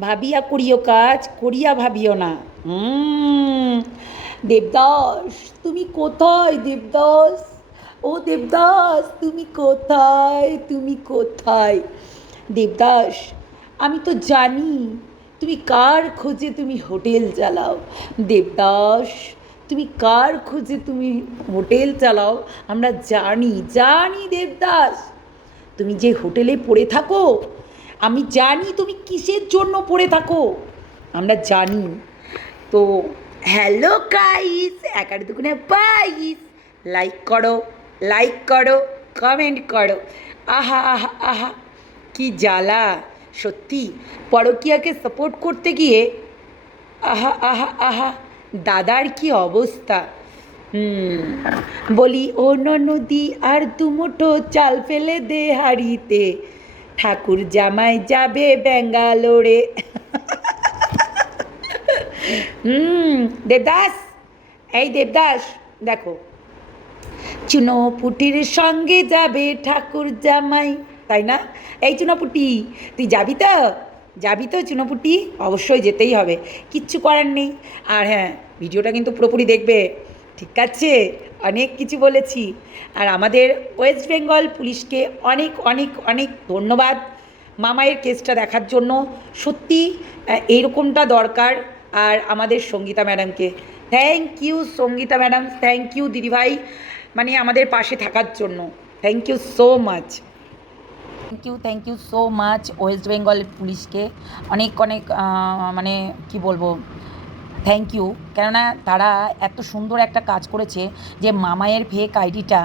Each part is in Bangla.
ভাবিয়া করিও কাজ, করিয়া ভাবিও না। দেবদাস, তুমি কোথায় দেবদাস? ও দেবদাস, তুমি কোথায়? তুমি কোথায়? দেবদাস, আমি তো জানি, তুমি কার খোঁজে তুমি হোটেল চালাও? দেবদাস, তুমি কার খোঁজে তুমি হোটেল চালাও? আমরা জানি জানি দেবদাস। তুমি যে হোটেলে পড়ে থাকো আমি জানি তুমি কিসের জন্য পড়ে থাকো। আমরা জানি। তো হ্যালো গাইস একারে দুগুণে বাইস লাইক করো লাইক করো কমেন্ট করো। আহা আহা আহা, কি জ্বালা। সত্যি, পরকিয়াকে সাপোর্ট করতে গিয়ে আহা আহা আহা, দাদার কি অবস্থা? বলি, ও নদী আর দুমুঠো চাল ফেলে দে হাড়িতে। ঠাকুর জামাই যাবে ব্যাঙ্গালোরে। হুম, দেবদাস, এই দেবদাস, দেখো। চুনোপুটির সঙ্গে যাবে ঠাকুর জামাই, তাই না? এই চুনোপুটি, তুই যাবি তো? যাবি তো চুনোপুটি? অবশ্যই যেতেই হবে। কিচ্ছু করার নেই। আর হ্যাঁ ভিডিওটা কিন্তু পুরোপুরি দেখবে। ঠিক আছে, অনেক কিছু বলেছি। আর আমাদের ওয়েস্ট বেঙ্গল পুলিশকে অনেক অনেক অনেক ধন্যবাদ মামায়ের কেসটা দেখার জন্য। সত্যি এইরকমটা দরকার। আর আমাদের সঙ্গীতা ম্যাডামকে। Thank you Sangeeta madam. Thank you দিদিভাই। মানে আমাদের পাশে থাকার জন্য। Thank you so much thank you thank you so much West Bengal পুলিশকে। অনেক অনেক মানে কি বলব? থ্যাংক ইউ কেননা তারা এত সুন্দর একটা কাজ করেছে যে মামায়ের ফেক আইডিটা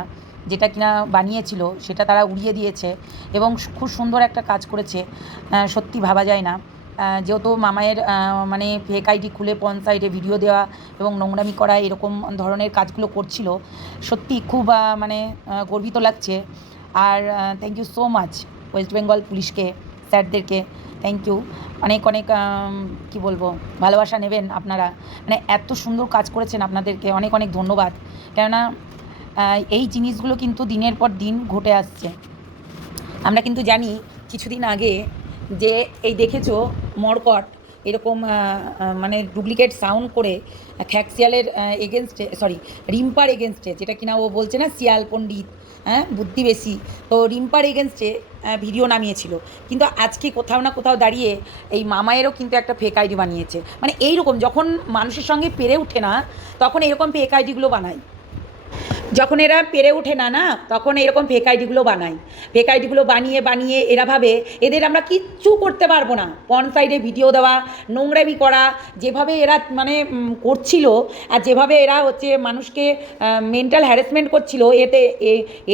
যেটা কিনা বানিয়েছিল, সেটা তারা উড়িয়ে দিয়েছে এবং খুব সুন্দর একটা কাজ করেছে। সত্যি ভাবা যায় না। যেহেতু মামায়ের মানে ফেক আইডি খুলে পন সাইডে ভিডিও দেওয়া এবং নোংরামি করা এরকম ধরনের কাজগুলো করছিল, সত্যি খুব মানে গর্বিত লাগছে। আর thank you so much West Bengal পুলিশকে, স্যারদেরকে। থ্যাংক ইউ অনেক অনেক কি বলব, ভালোবাসা নেবেন আপনারা। মানে এত সুন্দর কাজ করেছেন আপনাদেরকে। অনেক অনেক ধন্যবাদ। কেননা এই জিনিসগুলো কিন্তু দিনের পর দিন ঘটে আসছে। আমরা কিন্তু জানি কিছুদিন আগে যে, এই দেখেছ, মরকট এরকম মানে ডুপ্লিকেট সাউন্ড করে খ্যাক শিয়ালের এগেনস্টে সরি রিম্পার এগেনস্টে যেটা কিনা ও বলছে না শিয়াল পণ্ডিত হ্যাঁ বুদ্ধি বেশি। তো রিম্পার এগেনস্টে ভিডিও নামিয়েছিল। কিন্তু আজকে কোথাও না কোথাও দাঁড়িয়ে এই মামায়েরও কিন্তু একটা ফেক আইডি বানিয়েছে। মানে এইরকম, যখন মানুষের সঙ্গে পেরে ওঠে না, তখন এরকম ফেক আইডিগুলো বানায়। যখন এরা পেরে ওঠে না না, তখন এরকম ফেক আইডিগুলো বানাই ফেক আইডিগুলো বানিয়ে বানিয়ে এরা ভাবে, এদের আমরা কিচ্ছু করতে পারব না। পন সাইডে ভিডিও দেওয়া, নোংরামি করা, যেভাবে এরা মানে করছিল আর যেভাবে এরা হচ্ছে মানুষকে মেন্টাল হ্যারাসমেন্ট করছিল, এতে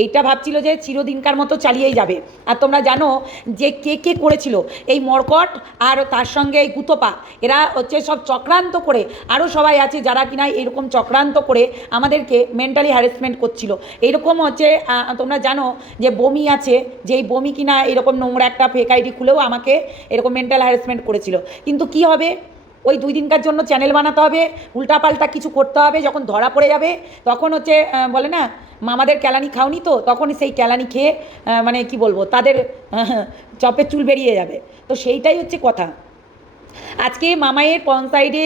এইটা ভাবছিল যে চিরদিনকার মতো চালিয়েই যাবে। আর তোমরা জানো যে কে কে করেছিল? এই মরকট আর তার সঙ্গে এই গুতপা, এরা হচ্ছে সব চক্রান্ত করে। আরও সবাই আছে যারা কিনা এরকম চক্রান্ত করে আমাদেরকে মেন্টালি হ্যারাসমেন্ট করছিল। এইরকম হচ্ছে তোমরা জানো যে বমি আছে, যেই বমি কিনা এরকম নোংরা একটা ফেক আইডি খুলেও আমাকে এরকম মেন্টাল হ্যারাসমেন্ট করেছিল। কিন্তু কি হবে? ওই দুই দিনকার জন্য চ্যানেল বানাতে হবে, উল্টাপাল্টা কিছু করতে হবে, যখন ধরা পড়ে যাবে, তখন হচ্ছে বলে না, মামাদের ক্যালানি খাওনি তো, তখন সেই ক্যালানি খেয়ে মানে কি বলব, তাদের চপের চুল বেরিয়ে যাবে। তো সেইটাই হচ্ছে কথা। আজকে মামায়ের পন সাইডে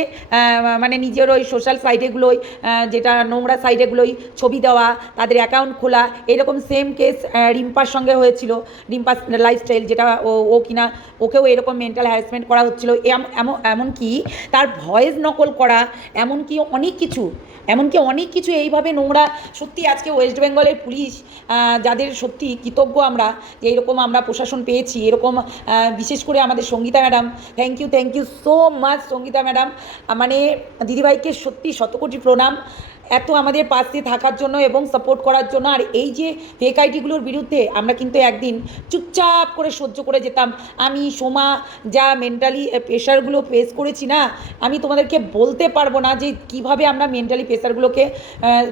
মানে নিজের ওই সোশ্যাল সাইডেগুলোই আহ, যেটা নোংরা সাইডেগুলোই ছবি দেওয়া তাদের অ্যাকাউন্ট খোলা এরকম সেম কেস রিম্পার সঙ্গে হয়েছিল রিম্পার লাইফস্টাইল যেটা ও ও কিনা ওকেও এরকম মেন্টাল হ্যারাসমেন্ট করা হচ্ছিল এম- এমন এমনকি তার ভয়েস নকল করা এমনকি অনেক কিছু এমনকি অনেক কিছু এইভাবে নোংরা সত্যি আজকে ওয়েস্ট বেঙ্গলের পুলিশ যাদের সত্যি কৃতজ্ঞ আমরা যে এরকম আমরা প্রশাসন পেয়েছি এরকম বিশেষ করে আমাদের Sangeeta madam thank you thank you so much Sangeeta madam. মানে দিদিভাইকে সত্যি শতকোটি প্রণাম। এত আমাদের পাশে থাকার জন্য এবং সাপোর্ট করার জন্য। আর এই যে ফেক আইডিগুলোর বিরুদ্ধে আমরা কিন্তু একদিন চুপচাপ করে সহ্য করে যেতাম। আমি, সোমা, যা মেন্টালি প্রেশারগুলো ফেস করেছি না, আমি তোমাদেরকে বলতে পারব না যে কীভাবে আমরা মেন্টালি প্রেশারগুলোকে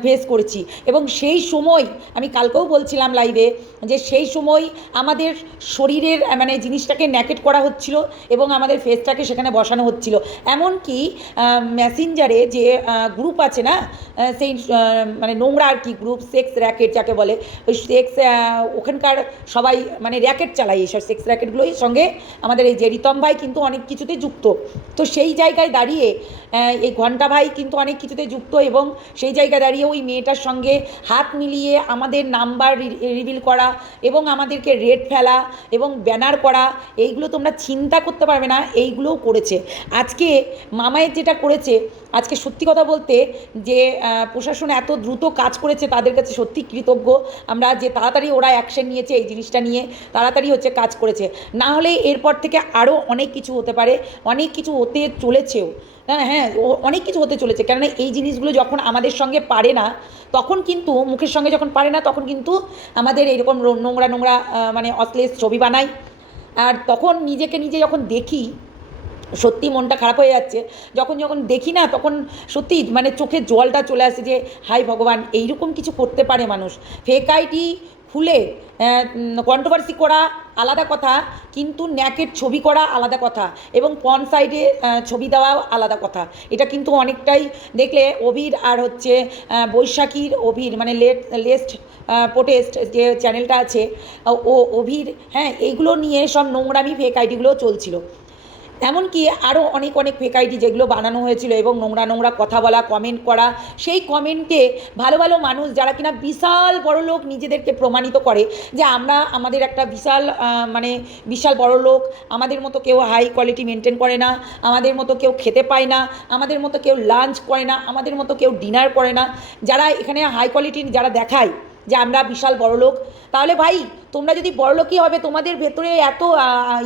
ফেস করেছি। এবং সেই সময়, আমি কালকেও বলছিলাম লাইভে যে সেই সময় আমাদের শরীরের মানে জিনিসটাকে ন্যাকেট করা হচ্ছিল এবং আমাদের ফেসটাকে সেখানে বসানো হচ্ছিল। এমনকি মেসেঞ্জারে যে গ্রুপ আছে না সেই মানে নোংরা আর কি গ্রুপ সেক্স র্যাকেট যাকে বলে, ওই সেক্স ওখানকার সবাই মানে র্যাকেট চালায় এইসব সেক্স র্যাকেটগুলোই সঙ্গে আমাদের এই যে রিতম ভাই কিন্তু অনেক কিছুতে যুক্ত। তো সেই জায়গায় দাঁড়িয়ে এই ঘণ্টা ভাই কিন্তু অনেক কিছুতে যুক্ত এবং সেই জায়গায় দাঁড়িয়ে ওই মেয়েটার সঙ্গে হাত মিলিয়ে আমাদের নাম্বার রিভিল করা এবং আমাদেরকে রেড ফেলা এবং ব্যানার করা, এইগুলো তোমরা চিন্তা করতে পারবে না, এইগুলোও করেছে। আজকে মামায়ের যেটা করেছে, আজকে সত্যি কথা বলতে যে প্রশাসন এত দ্রুত কাজ করেছে তাদের কাছে সত্যি কৃতজ্ঞ। আমরা যে তাড়াতাড়ি ওরা অ্যাকশন নিয়েছে এই জিনিসটা নিয়ে তাড়াতাড়ি হচ্ছে কাজ করেছে। না হলে এরপর থেকে আরও অনেক কিছু হতে পারে, অনেক কিছু হতে চলেছেও। হ্যাঁ হ্যাঁ অনেক কিছু হতে চলেছে। কেননা এই জিনিসগুলো যখন আমাদের সঙ্গে পারে না, তখন কিন্তু মুখের সঙ্গে যখন পারে না, তখন কিন্তু আমাদের এরকম নোংরা নোংরা মানে অশ্লীল ছবি বানাই। আর তখন নিজেকে নিজে যখন দেখি সত্যি মনটা খারাপ হয়ে যাচ্ছে। যখন যখন দেখি না, তখন সত্যি মানে চোখে জলটা চলে আসে যে হাই ভগবান, এইরকম কিছু করতে পারে মানুষ। ফেক আইডি খুলে কন্ট্রোভার্সি করা আলাদা কথা, কিন্তু ন্যাকের ছবি করা আলাদা কথা এবং পন সাইডে ছবি দেওয়া আলাদা কথা। এটা কিন্তু অনেকটাই দেখলে অভির আর হচ্ছে বৈশাখীর অভির মানে লেট লেস্ট প্রোটেস্ট যে চ্যানেলটা আছে, ও, অভির হ্যাঁ এইগুলো নিয়ে সব নোংরামি ফেক আইডিগুলো চলছিল। এমনকি আরও অনেক অনেক ফেক আইডি যেগুলো বানানো হয়েছিল এবং নোংরা নোংরা কথা বলা কমেন্ট করা, সেই কমেন্টে ভালো ভালো মানুষ যারা কিনা বিশাল বড় লোক নিজেদেরকে প্রমাণিত করে যে আমরা আমাদের একটা বিশাল মানে বিশাল বড় লোক, আমাদের মতো কেউ হাই কোয়ালিটি মেনটেন করে না, আমাদের মতো কেউ খেতে পায় না, আমাদের মতো কেউ লাঞ্চ করে না, আমাদের মতো কেউ ডিনার করে না। যারা এখানে হাই কোয়ালিটির যারা দেখায় যে আমরা বিশাল বড় লোক, তাহলে ভাই তোমরা যদি বড় লোকই হবে, তোমাদের ভেতরে এত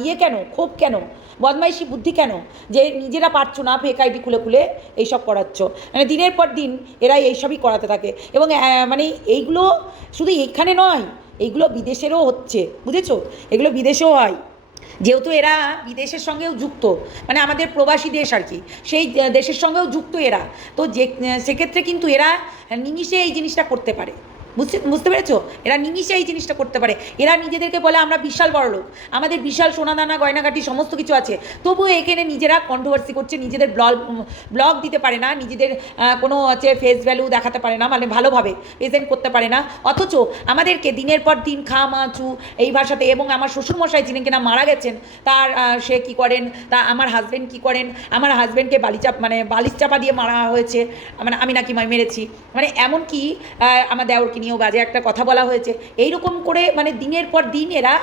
ইয়ে কেন? ক্ষোভ কেন? বদমাইশি বুদ্ধি কেন? যে নিজেরা পারছ না ফেক আইডি খুলে খুলে এইসব করাচ্ছ। মানে দিনের পর দিন এরা এইসবই করাতে থাকে। এবং মানে এইগুলো শুধু এইখানে নয়, এইগুলো বিদেশেরও হচ্ছে, বুঝেছ? এগুলো বিদেশেও হয়। যেহেতু এরা বিদেশের সঙ্গেও যুক্ত মানে আমাদের প্রবাসী দেশ আর কি, সেই দেশের সঙ্গেও যুক্ত এরা। তো যে সেক্ষেত্রে কিন্তু এরা নিমিষে এই জিনিসটা করতে পারে। বুঝতে বুঝতে পেরেছ? এরা নিমিষে এই জিনিসটা করতে পারে। এরা নিজেদেরকে বলে, আমরা বিশাল বড় লোক। আমাদের বিশাল সোনাদানা, গয়নাগাটি, সমস্ত কিছু আছে। তবুও এখানে নিজেরা কন্ট্রোভার্সি করছে, নিজেদের ব্লগ ব্লগ দিতে পারে না, নিজেদের কোনো হচ্ছে ফেস ভ্যালু দেখাতে পারে না মানে ভালোভাবে প্রেজেন্ট করতে পারে না। অথচ আমাদেরকে দিনের পর দিন খা মাচু এই ভাষাতে এবং আমার শ্বশুরমশাই যিনি কিনা মারা গেছেন, তার সে কি করেন? তা আমার হাজব্যান্ড কি করেন? আমার হাজব্যান্ডকে বালিচাপ মানে বালিশ চাপা দিয়ে মারা হয়েছে। মানে আমি নাকি মেরেছি। মানে এমন কি আমার দেওরকে নিয়েও বাজে একটা কথা বলা হয়েছে। এই রকম করে মানে দিনের পর দিন এরা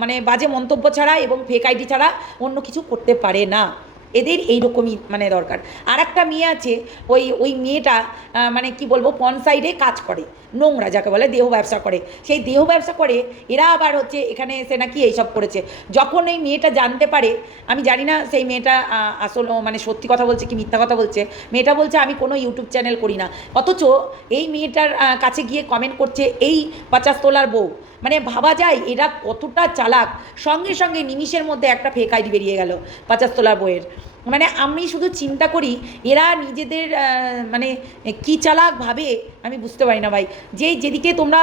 মানে বাজে মন্তব্য ছাড়া এবং ফেক আইডি ছাড়া অন্য কিছু করতে পারে না। এদের এইরকমই মানে দরকার। আর একটা মেয়ে আছে, ওই ওই মেয়েটা মানে কি বলব পন সাইডে কাজ করে। নোংরা, যাকে বলে দেহ ব্যবসা করে। সেই দেহ ব্যবসা করে এরা আবার হচ্ছে এখানে এসে নাকি এইসব করেছে। যখন এই মেয়েটা জানতে পারে, আমি জানি না সেই মেয়েটা আসল মানে সত্যি কথা বলছে কি মিথ্যা কথা বলছে, মেয়েটা বলছে, আমি কোনো ইউটিউব চ্যানেল করি না। অথচ এই মেয়েটার কাছে গিয়ে কমেন্ট করছে এই পচাশ তোলার বউ। মানে ভাবা যায়, এরা কতটা চালাক। সঙ্গে সঙ্গে নিমিষের মধ্যে একটা ফেক আইডি বেরিয়ে গেল পচাশ তোলার বইয়ের মানে আমি শুধু চিন্তা করি, এরা নিজেদের মানে কি চালাক ভাবে, আমি বুঝতে পারি না ভাই। যে যেদিকে তোমরা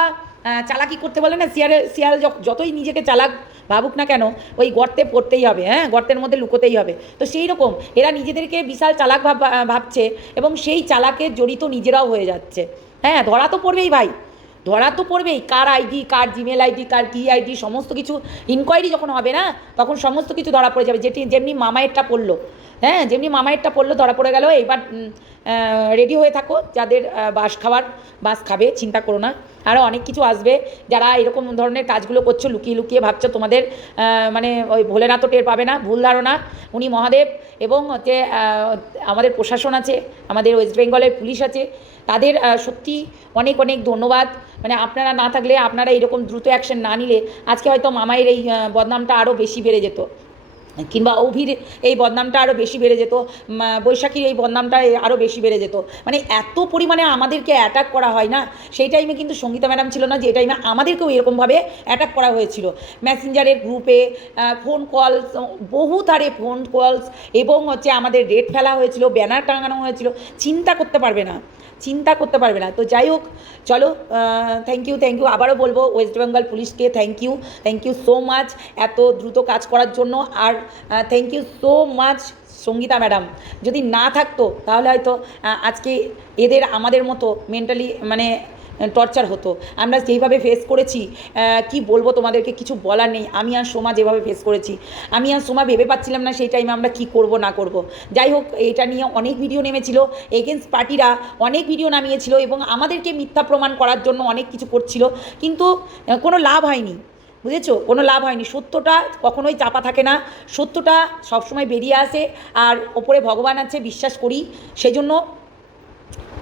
চালাকি করতে বলে না শিয়ালে শিয়াল যতই নিজেকে চালাক ভাবুক না কেন, ওই গর্তে পড়তেই হবে হ্যাঁ? গর্তের মধ্যে লুকোতেই হবে। তো সেই রকম, এরা নিজেদেরকে বিশাল চালাক ভাব ভাবছে এবং সেই চালাকে জড়িত নিজেরাও হয়ে যাচ্ছে। হ্যাঁ ধরা তো পড়বেই ভাই। ধরা তো পড়বেই। কার আইডি, কার জিমেল আইডি, কার কি আইডি, সমস্ত কিছু ইনকোয়ারি যখন হবে না, তখন সমস্ত কিছু ধরা পড়ে যাবে। যেটি, যেমনি মামায়েরটা পড়ল। হ্যাঁ যেমনি মামায়েরটা পড়ল, ধরা পড়ে গেল। এবার রেডি হয়ে থাকো। যাদের বাস খাওয়ার, বাস খাবে, চিন্তা করো না। আরও অনেক কিছু আসবে। যারা এরকম ধরনের কাজগুলো করছ, লুকিয়ে লুকিয়ে ভাবছ, তোমাদের মানে ওই ভোলেনাথও টের পাবে না, ভুল ধারণা। উনি মহাদেব এবং হচ্ছে আমাদের প্রশাসন আছে, আমাদের ওয়েস্ট বেঙ্গলের পুলিশ আছে। তাদের সত্যি অনেক অনেক ধন্যবাদ। মানে আপনারা না থাকলে আপনারা এরকম দ্রুত অ্যাকশন না নিলে, আজকে হয়তো মামায়ের এই বদনামটা আরও বেশি বেড়ে যেত। কিংবা অভির এই বদনামটা আরও বেশি বেড়ে যেত বৈশাখীর এই বদনামটা আরও বেশি বেড়ে যেত। মানে এত পরিমাণে আমাদেরকে অ্যাটাক করা হয় না, সেই টাইমে কিন্তু সঙ্গীতা ম্যাডাম ছিল না, যে টাইমে আমাদেরকেও এরকমভাবে অ্যাটাক করা হয়েছিল। ম্যাসেঞ্জারের গ্রুপে ফোন কলস বহু তারে ফোন কলস এবং হচ্ছে আমাদের রেট ফেলা হয়েছিল ব্যানার টাঙানো হয়েছিল, চিন্তা করতে পারবে না, চিন্তা করতে পারবে না। তো যাই হোক, চলো থ্যাংক ইউ থ্যাংক ইউ আবারও বলব ওয়েস্ট বেঙ্গল পুলিশকে thank you thank you so much এত দ্রুত কাজ করার জন্য। আর thank you so much Sangeeta madam যদি না থাকতো, তাহলে হয়তো আজকে এদের আমাদের মতো মেন্টালি মানে টর্চার হতো। আমরা যেইভাবে ফেস করেছি কি বলব তোমাদেরকে, কিছু বলার নেই। আমি আর সোমা যেভাবে ফেস করেছি। আমি আর সোমা ভেবে পাচ্ছিলাম না সেই টাইমে আমরা কি করব, না করব। যাই হোক, এটা নিয়ে অনেক ভিডিও নেমেছিল। এগেনস্ট পার্টিরা অনেক ভিডিও নামিয়েছিল এবং আমাদেরকে মিথ্যা প্রমাণ করার জন্য অনেক কিছু করছিল। কিন্তু কোনো লাভ হয়নি। বুঝেছ? কোনো লাভ হয়নি। সত্যটা কখনোই চাপা থাকে না। সত্যটা সবসময় বেরিয়ে আসে আর ওপরে ভগবান আছে, বিশ্বাস করি। সেই জন্য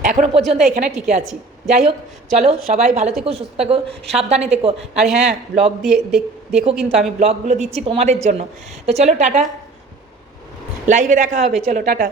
এখনও পর্যন্ত এখানে টিকে আছি। যাই হোক, চলো সবাই ভালো থেকো, সুস্থ থাকো, সাবধানে থেকো। আর হ্যাঁ ব্লগ দিয়ে দেখো কিন্তু আমি ব্লগগুলো দিচ্ছি তোমাদের জন্য। তো চলো টাটা। লাইভে দেখা হবে। চলো, টাটা।